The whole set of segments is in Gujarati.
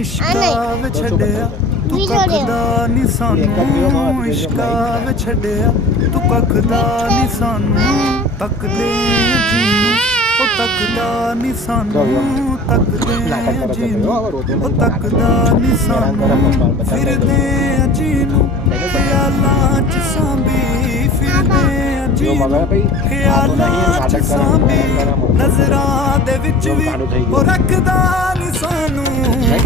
इश्का वे छड़िया तू कखदा नी सानू इश्का वे छड़िया तू कखदा नी सानू तकदे जीनू ओ तकदा नी सानू तकदे जीनू ओ तकदा नी सानू फिरदे जीनू ख्यालां च सांभी फिरदे जीनू ख्यालां च सांभी नजरां दे विच वी ओ रखदा नी सानू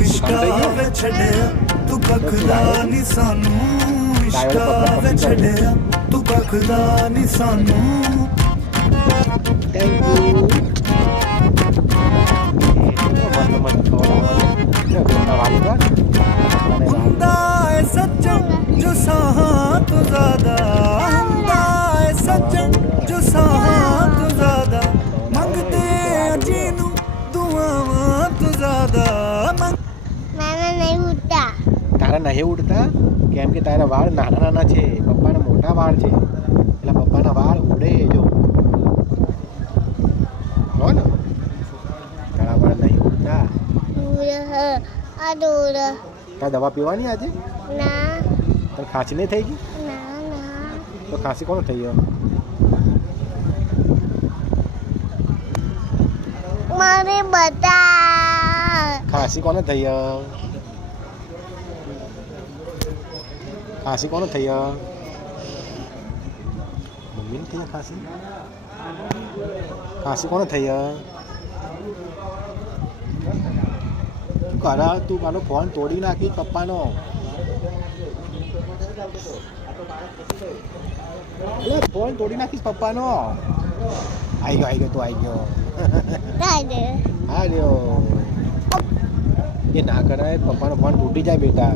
इश्का वे छड़िया तू कखदा नी सानू इश्का वे छड़िया तू कखदा नी सानू हुंदा है सज्जन जो साहा तो ज्यादा हुंदा है सज्जन जो साहा तो ज्यादा मंगते जीनू दुआवां तो ज्यादा મારા નહીં ઉઠતા. તારા નહીં ઉડતા કેમ કે તારા વાળ નાના નાના છે, પપ્પાના મોટા વાળ છે એટલે પપ્પાના વાળ ઉડે જો હો ને તારા વાળ નહીં ઉડતા. આ દૂર તારે દવા પીવાની આજે? ના તારે ખાંસી નહીં થઈ ગઈ? ના ના તો ખાંસી કોનો થઈ ગયો? મારે બતા ખાંસી કોને થઈ ગયો? ખાંસી કોને થઈ ગયો? મમ્મીને થઈ ગયો ખાંસી? ખાંસી કોને થઈ ગયો? તું કાનો ફોન તોડી નાખી પપ્પાનો. એટલે ફોન તોડી નાખીશ પપ્પાનો. આવી ગયો તો આવી ગયો. દાદે હા રહ્યો એ ના કરાય, પપ્પાનો ફોન તૂટી જાય બેટા.